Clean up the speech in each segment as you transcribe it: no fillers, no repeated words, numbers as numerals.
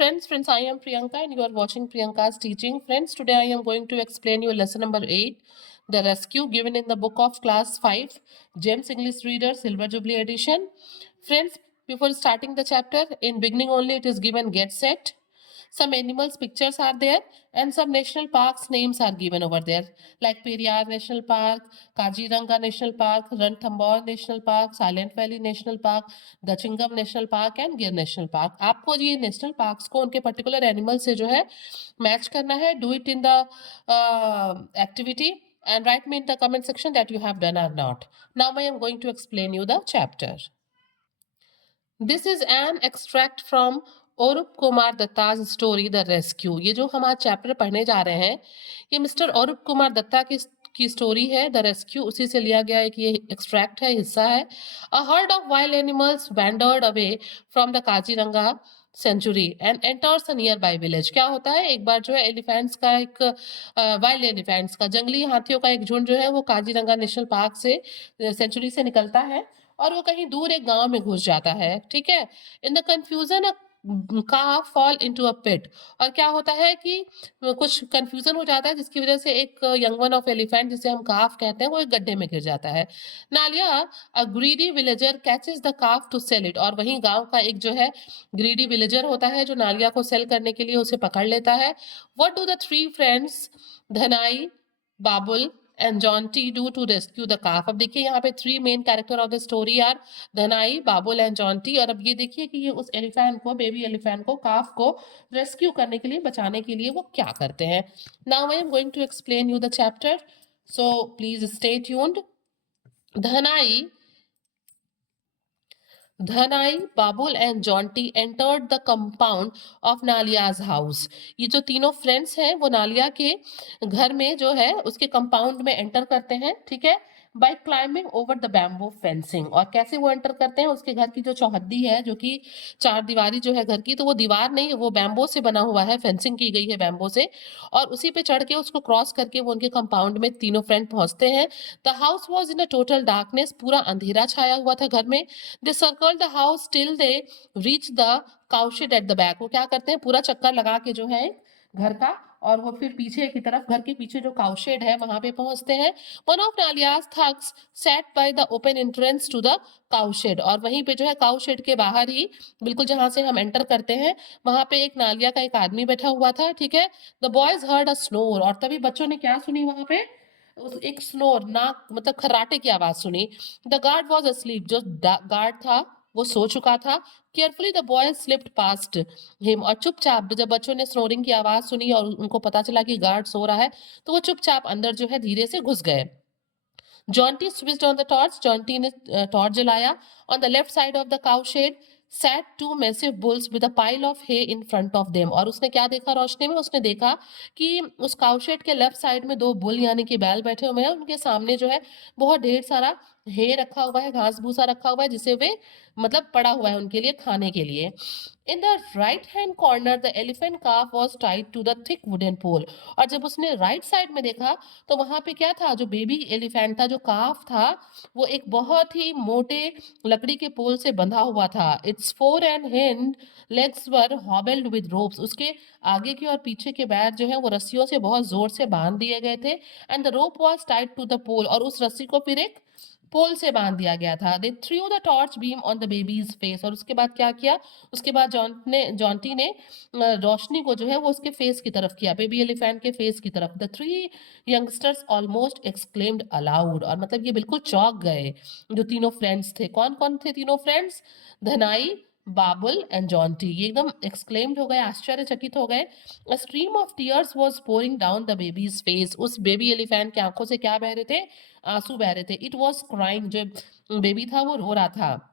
Friends, I am Priyanka and you are watching Priyanka's teaching. Friends, today I am going to explain you lesson number 8, The Rescue, given in the book of class 5, James English Reader, Silver Jubilee edition. Friends, before starting the chapter, in beginning only it is given get set. Some animals pictures are there and some national parks names are given over there, like Periyar National Park, Kaziranga National Park, Ranthambore National Park, Silent Valley National Park, Dachigam national park and Gir national park. आपको ये national parks को उनके particular animal से जो है match करना है. Do it in the activity and write me in the comment section that you have done or not. Now I am going to explain you the chapter. This is an extract from Arup Kumar Datta's story The Rescue. ये जो हम आज chapter पढ़ने जा रहे हैं ये mister औरुप Kumar Dutta की स्टोरी है द रेस्क्यू. उसी से लिया गया एक ये एक्सट्रैक्ट है, हिस्सा है. A herd of wild animals wandered away from the Kaziranga sanctuary and enters a nearby village. क्या होता है, एक बार जो है एलिफेंट्स का एक वाइल्ड एलिफेंट्स का जंगली हाथियों का एक झुंड जो है वो काजीरंगा नेशनल पार्क से सेंचुरी से निकलता है और वो कहीं दूर एक गांव में घुस जाता है. ठीक है. In the confusion a calf fall into a pit. और क्या होता है कि कुछ कंफ्यूजन हो जाता है जिसकी वजह से एक यंग वन ऑफ एलिफेंट जिसे हम काफ कहते हैं वो एक गड्ढे में गिर जाता है. Nalia a greedy villager catches the calf to sell it. और वहीं गांव का एक जो है ग्रीडी विलेजर होता है जो नालिया को सेल करने के लिए उसे पकड़ लेता है. What do the three friends Dhanai, Babul and Jonty do to rescue the calf. अब देखिए यहाँ पे three main character of the story are Dhanai, Babul and Jonty. और अब ये देखिए कि ये उस एलिफेंट को, बेबी एलिफेंट को, काफ को रेस्क्यू करने के लिए, बचाने के लिए वो क्या करते हैं. Now I am going to explain you the chapter, so please stay tuned. Dhanai, Babul and Jonty entered the compound of Nalia's house. ये जो तीनों फ्रेंड्स हैं वो नालिया के घर में जो है उसके कंपाउंड में एंटर करते हैं. ठीक है. By climbing over the bamboo fencing. और कैसे वो एंटर करते हैं, उसके घर की जो चौहद्दी है जो कि चार दीवारी जो है घर की, तो वो दीवार नहीं, वो बैम्बो से बना हुआ है, फेंसिंग की गई है बैम्बो से, और उसी पे चढ़ के उसको क्रॉस करके वो उनके कंपाउंड में तीनों फ्रेंड पहुंचते हैं. The house was in a total darkness. पूरा अंधेरा छाया हुआ था घर में. They circle the house till they reach the cowshed at the back. वो क्या करते हैं, पूरा चक्कर लगा के जो है घर का, और वो फिर पीछे की तरफ, घर के पीछे जो काउशेड है वहां पे पहुंचते हैं. One of Nalia's thugs sat by the open entrance to the cowshed. और वहीं पे जो है काउशेड के बाहर ही, बिल्कुल जहां से हम एंटर करते हैं वहां पे एक नालिया का एक आदमी बैठा हुआ था. ठीक है. The boys heard a snore. और तभी बच्चों ने क्या सुनी वहां पे, एक स्नोर, नाक मतलब खर्राटे की आवाज सुनी. The guard was asleep. जो गार्ड था वो सो चुका था. Carefully the boy slipped past him. और चुपचाप जब बच्चों ने स्नोरिंग की आवाज सुनी और उनको पता चला कि गार्ड सो रहा है, तो वो चुपचाप अंदर जो है धीरे से घुस गए. Jonty switched on the torch. Jonty ने टॉर्च जलाया. On the left side of the cow shade sat two massive bulls with a pile of hay in front of them. और उसने क्या देखा रोशनी में, उसने देखा कि उस काउशेड के लेफ्ट साइड में दो बुल यानी कि बैल बैठे हुए हैं. उनके सामने जो है बहुत ढेर सारा हे रखा हुआ है, घास भूसा रखा हुआ है, जिसे वे मतलब पड़ा हुआ है उनके लिए, खाने के लिए. In the right hand corner the elephant calf was tied to the thick wooden pole. और जब उसने राइट साइड में देखा तो वहां पे क्या था, जो बेबी एलिफेंट था, जो काफ था, वो एक बहुत ही मोटे लकड़ी के पोल से बंधा हुआ था. Its fore and hind legs were hobbled with ropes. उसके आगे की और पीछे के पैर जो है वो रस्सियों से बहुत जोर से बांध दिए गए थे. And the rope was tied to the pole. और उस रस्सी को फिर एक पोल से बांध दिया गया था. They threw the torch beam on the baby's face. और उसके बाद क्या किया, उसके बाद जॉन्टी ने रोशनी को जो है वो उसके फेस की तरफ किया, बेबी एलिफेंट के फेस की तरफ. The three youngsters almost exclaimed allowed. और मतलब ये बिल्कुल चौंक गए जो तीनों फ्रेंड्स थे. कौन कौन थे तीनों friends, Dhanai, Babul and Jonty. ये एकदम एक्सक्लेम्ड हो गए, आश्चर्यचकित हो गए. A stream of tears was pouring down the baby's face. उस बेबी एलिफेंट की आंखों से क्या बह रहे थे, आंसू बह रहे थे. It was crying. जो बेबी था वो रो रहा था.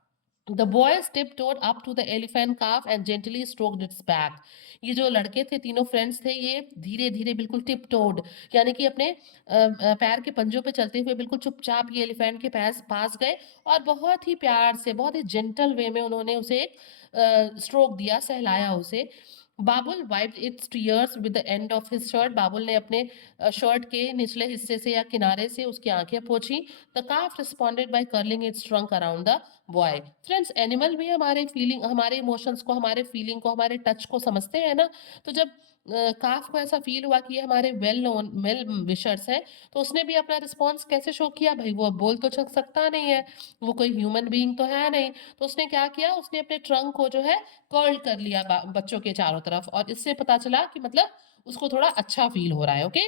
The boys tiptoed up to the elephant calf and gently stroked its back. ये जो लड़के थे, तीनों फ्रेंड्स थे, ये धीरे धीरे बिल्कुल टिपटोड यानी कि अपने पैर के पंजों पे चलते हुए बिल्कुल चुपचाप ये एलिफेंट के पास गए और बहुत ही प्यार से, बहुत ही जेंटल वे में उन्होंने उसे स्ट्रोक दिया, सहलाया उसे. Babul wiped its tears with the end of his shirt. Babul ने अपने शर्ट के निचले हिस्से से या किनारे से उसकी आंखें पोंछी। The calf responded by curling its trunk around the boy. Friends, animal भी हमारे फीलिंग, हमारे इमोशंस को, हमारे फीलिंग को, हमारे टच को समझते हैं ना। तो जब काफ को ऐसा फील हुआ कि ये हमारे वेल नोन वेल विशर्स हैं, तो उसने भी अपना रिस्पॉन्स कैसे शो किया भाई? वो अब बोल तो सकता नहीं है, वो कोई ह्यूमन बीइंग तो है नहीं। तो उसने क्या किया, उसने अपने ट्रंक को जो है कर्ल कर लिया बच्चों के चारों तरफ, और इससे पता चला कि मतलब उसको थोड़ा अच्छा फील हो रहा है। Okay.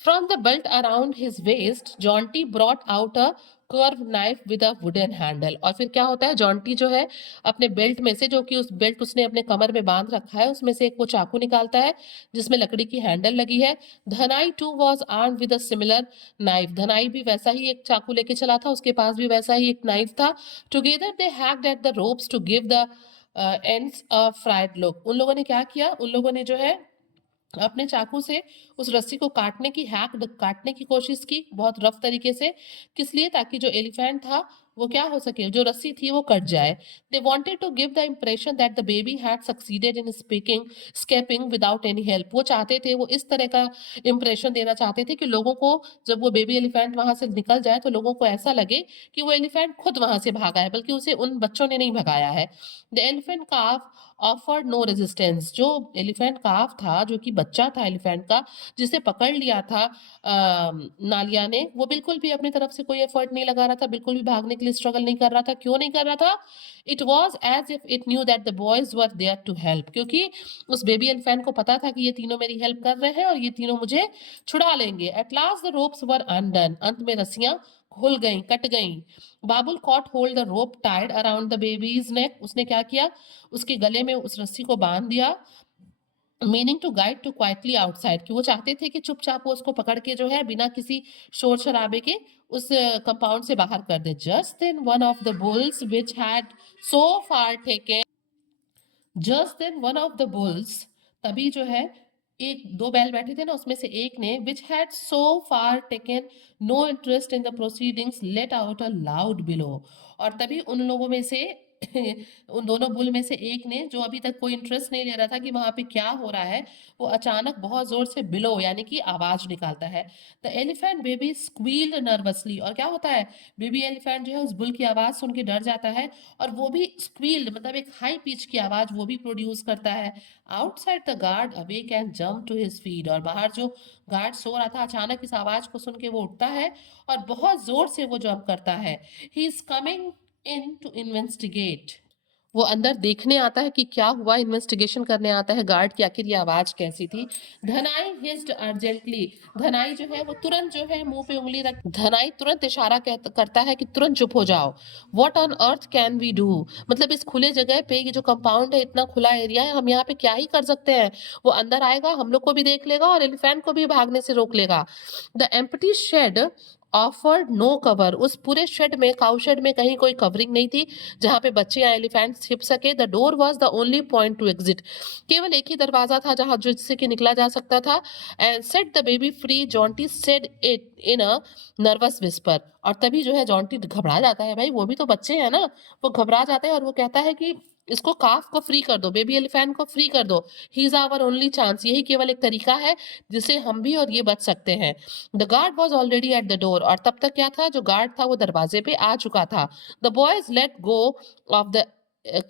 From the belt around his waist, Jonty brought out a curved knife with a wooden handle। और फिर क्या होता है, जॉन्टी जो है अपने बेल्ट में से, जो कि उस बेल्ट उसने अपने कमर में बांध रखा है, उसमें से एक वो चाकू निकालता है जिसमें लकड़ी की हैंडल लगी है। Dhanai too was armed with a similar knife. Dhanai भी वैसा ही एक चाकू लेके चला था, उसके पास भी वैसा ही एक नाइफ था। Together they hacked at the ropes to give the ends a frayed look. उन लोगों ने क्या किया, उन लोगों ने जो है अपने चाकू से उस रस्सी को काटने की कोशिश की, बहुत रफ तरीके से। किस लिए? ताकि जो एलिफेंट था वो क्या हो सके, जो रस्सी थी वो कट जाए। They wanted to give the impression that the baby had succeeded in speaking escaping without any help. वो चाहते थे, वो इस तरह का इंप्रेशन देना चाहते थे कि लोगों को, जब वो बेबी एलिफेंट वहां से निकल जाए तो लोगों को ऐसा लगे कि वो एलिफेंट खुद वहां से भागा है, बल्कि उसे उन बच्चों ने नहीं भगाया है। The elephant calf offered no resistance. जो एलिफेंट काफ था, जो कि बच्चा था एलिफेंट का, जिसे पकड़ लिया था नालिया ने, वो बिल्कुल भी अपनी तरफ से कोई एफर्ट नहीं लगा रहा था, बिल्कुल भी भागने के लिए स्ट्रगल नहीं कर रहा था। क्यों नहीं कर रहा था? It was as if it knew that the boys were there to help. क्योंकि उस बेबी एलिफेंट को पता था कि ये तीनों मेरी हेल्प कर रहे हैं और ये तीनों मुझे छुड़ा लेंगे। At last the ropes were undone. अंत में रस्सियां खुल गईं, कट गईं। Babul caught hold the rope tied around the baby's neck. उसने क्या किया, उसके गले में उस रस्सी को बांध दिया। Meaning to guide to quietly outside, कि वो चाहते थे कि चुपचाप वो उसको पकड़ के जो है बिना किसी शोर शराबे के उस कंपाउंड से बाहर कर दे। Just then one of the bulls which had so far taken just then one of the bulls, तभी जो है एक दो बैल बैठे थे ना, उसमें से एक ने, which had so far taken no interest in the proceedings, let out a loud bellow. और तभी उन लोगों में से उन दोनों बुल में से एक ने, जो अभी तक कोई इंटरेस्ट नहीं ले रहा था कि वहां पे क्या हो रहा है, वो अचानक बहुत जोर से बिलो यानी कि आवाज निकालता है। The elephant baby squealed nervously. और क्या होता है, बेबी एलिफेंट जो है उस बुल की आवाज सुन के डर जाता है, और वो भी स्क्वील्ड मतलब एक हाई पिच की आवाज वो भी प्रोड्यूस करता है। Outside the guard awake and jump to his feet. और बाहर जो गार्ड सो रहा था, अचानक इस आवाज को सुन के वो उठता है और बहुत जोर से वो जंप करता है। He is coming in to investigate. वो अंदर देखने आता है कि क्या हुआ, इन्वेस्टिगेशन करने आता है गार्ड की आखिर ये आवाज कैसी थी। धनाई हिस्ड अर्जेंटली। धनाई जो है वो तुरंत जो है मुंह पे उंगली रख, धनाई तुरंत इशारा करता है कि तुरंत चुप हो जाओ। What on earth can we do? मतलब इस खुले जगह पे, ये जो कंपाउंड है, इतना खुला एरिया है, हम यहाँ पे क्या ही कर सकते हैं? वो अंदर आएगा, हम लोग को भी देख लेगा और एलिफेंट को भी भागने से रोक लेगा। The empty shed offered no cover. उस पूरे शेड में, काउ शेड में, कहीं कोई कवरिंग नहीं थी जहां पे बच्चे या एलिफेंट छिप सके। The door was the only point two exit. केवल एक ही दरवाजा था जहां जिससे कि निकला जा सकता था। And set the baby free, Jonty said it in a nervous whisper. और तभी जो है जॉन्टी घबरा जाता है, भाई वो भी तो बच्चे हैं ना। वो घबरा जाता है और वो कहता है कि इसको, काफ को फ्री कर दो, बेबी एलिफेंट को फ्री कर दो। He is our only chance. यही केवल एक तरीका है जिससे हम भी और ये बच सकते हैं। The guard was already at the door. और तब तक क्या था, जो गार्ड था वो दरवाजे पे आ चुका था। The boys let go of the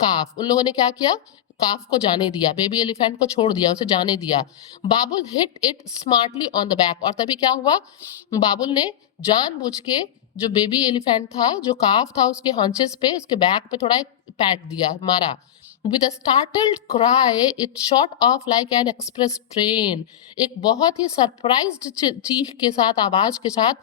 काफ। उन लोगों ने क्या किया, काफ को जाने दिया, बेबी एलिफेंट को छोड़ दिया, उसे जाने दिया। Babul hit it smartly on the back. और तभी क्या हुआ, बाबुल ने जानबूझ के जो बेबी एलिफेंट था, जो काफ था, उसके हॉन्चेस पे, उसके बैक पे थोड़ा एक पैट दिया, मारा। With a startled cry it shot of like an express train. एक बहुत ही सरप्राइज्ड चीख के साथ, आवाज के साथ,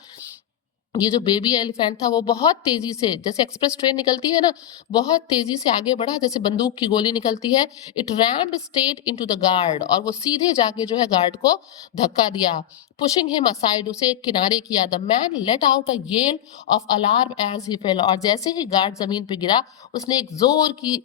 ये जो बेबी एलिफेंट था वो बहुत तेजी से, जैसे एक्सप्रेस ट्रेन निकलती है ना, बहुत तेजी से आगे बढ़ा, जैसे बंदूक की गोली निकलती है। It rumped straight into the guard. और वो सीधे जाके जो है गार्ड को धक्का दिया। पुशिंग हिम असाइड, उसे एक किनारे किया। The man let out a yell of alarm as he fell. और जैसे ही गार्ड जमीन पे गिरा, उसने एक जोर की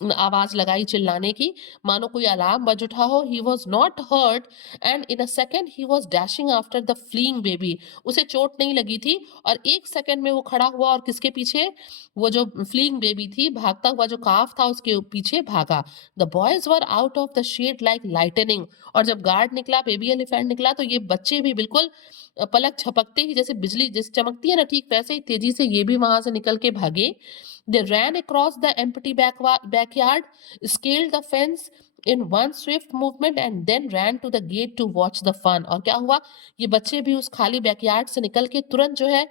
आवाज़ लगाई चिल्लाने की, मानो कोई अलार्म बज उठा हो। He was not hurt and in a second he was dashing after the fleeing baby. उसे चोट नहीं लगी थी और 1 सेकंड में वो खड़ा हुआ और किसके पीछे? वो जो फ्लीइंग बेबी थी, भागता हुआ जो काफ था उसके पीछे भागा। The boys were out of the shed like lightning. और जब गार्ड निकला, बेबी एलिफेंट निकला, तो ये बच्चे भी बिल्कुल पलक झपकते ही जैसे बिजली जैसे चमकती है ना, ठीक वैसे ही तेज़ी से ये भी वहाँ से निकल के भागे। They ran across the empty backyard, scaled the fence in one swift movement and then ran to the gate to watch the fun। और क्या हुआ? ये बच्चे भी उस खाली बैकयार्ड से निकल के तुरंत जो है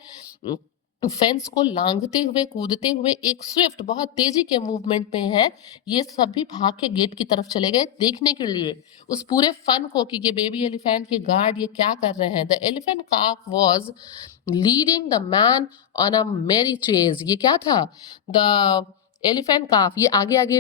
फेंस को लांघते हुए, कूदते हुए एक स्विफ्ट बहुत तेजी के मूवमेंट में है, ये सभी भाग के गेट की तरफ चले गए देखने के लिए उस पूरे फन को कि ये बेबी एलिफेंट के गार्ड ये क्या कर रहे हैं। The elephant calf was leading the man on a merry chase। ये क्या था? द एलिफेंट काफ ये आगे आगे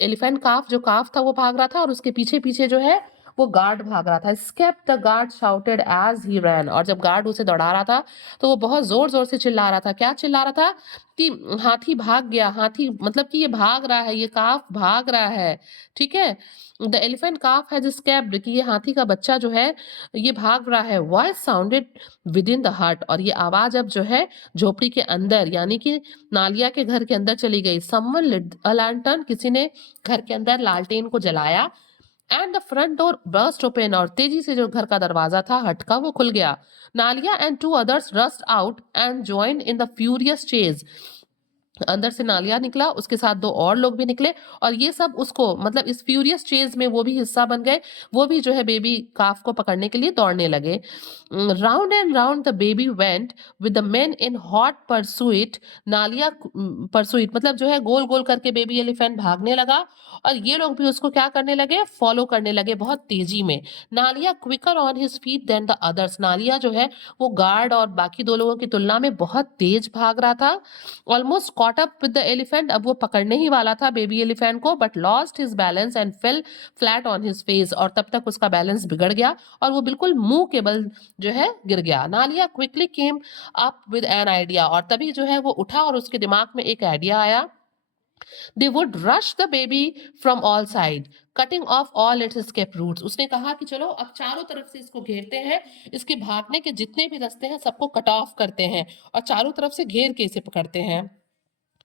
एलिफेंट काफ जो काफ था वो भाग रहा था और उसके पीछे पीछे जो है वो गार्ड भाग रहा था। Escape the guard shouted as he ran. और जब गार्ड उसे दौड़ा रहा था तो वो बहुत जोर जोर से चिल्ला रहा था। क्या चिल्ला रहा था? कि हाथी भाग गया। हाथी मतलब कि ये भाग रहा है, ये काफ भाग रहा है। ठीक है। The elephant calf has escaped कि ये हाथी का बच्चा जो है ये भाग रहा है। Voice sounded with in the हट। और ये आवाज अब जो है झोपड़ी के अंदर यानी कि नालिया के घर के अंदर चली गई। समवन लिट अ लैंटर्न। किसी ने घर के अंदर लालटेन को जलाया। And the front door burst open. और तेजी से जो घर का दरवाजा था हट का वो खुल गया। Nalia and two others rushed out and joined in the furious chase. अंदर से नालिया निकला, उसके साथ 2 और लोग भी निकले और ये सब उसको मतलब इस फ्यूरियस चेज़ में वो भी हिस्सा बन गए। वो भी जो है बेबी काफ को पकड़ने के लिए दौड़ने लगे। Round and round the baby went with the men in hot pursuit. Nalia pursuit मतलब जो है गोल-गोल करके बेबी एलिफेंट भागने लगा और ये लोग भी उसको क्या करने लगे? फॉलो करने लगे बहुत तेज़ी में। Nalia quicker on his feet than the others. Nalia जो है वो गार्ड और बाकी 2 लोगों की तुलना में बहुत तेज़ भाग रहा था। Almost caught up with the elephant. अब वो पकड़ने ही वाला था बेबी एलिफेंट को but lost his balance and fail flat on his face. और तब तक उसका बैलेंस बिगड़ गया और वो बिल्कुल मुंह के बल जो है गिर गया। Nalia quickly came up with an idea. और तभी जो है वो उठा और उसके दिमाग में एक आइडिया आया। They would rush the baby from all side cutting off all its escape routes. उसने कहा कि चलो अब चारों तरफ से इसको घेरते हैं, इसके भागने के जितने भी रास्ते हैं सबको कट ऑफ करते हैं और चारों तरफ से घेर के इसे पकड़ते हैं।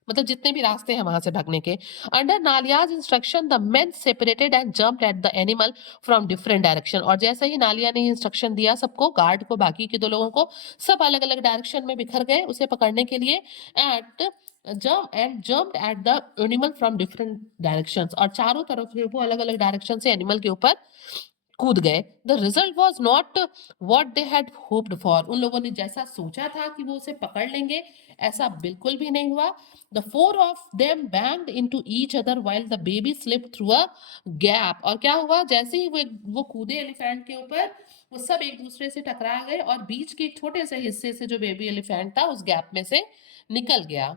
मतलब जितने भी रास्ते हैं वहां से भागने के। Under Nalia's instruction the men separated and jumped at the animal from different direction. और जैसे ही नालिया ने इंस्ट्रक्शन दिया सबको, गार्ड को, बाकी के 2 लोगों को, सब अलग अलग डायरेक्शन में बिखर गए उसे पकड़ने के लिए। At jumped at the animal from different directions. और चारों तरफ से वो अलग अलग डायरेक्शन से एनिमल के ऊपर कूद गए। The result was not what they had hoped for. उन लोगों ने जैसा सोचा था कि वो उसे पकड़ लेंगे, ऐसा बिल्कुल भी नहीं हुआ। The 4 of them banged into each other while the baby slipped through a gap. और क्या हुआ? जैसे ही वो कूदे एलिफेंट के ऊपर, वो सब एक दूसरे से टकरा गए और बीच के एक छोटे से हिस्से से जो बेबी एलिफेंट था उस गैप में से निकल गया।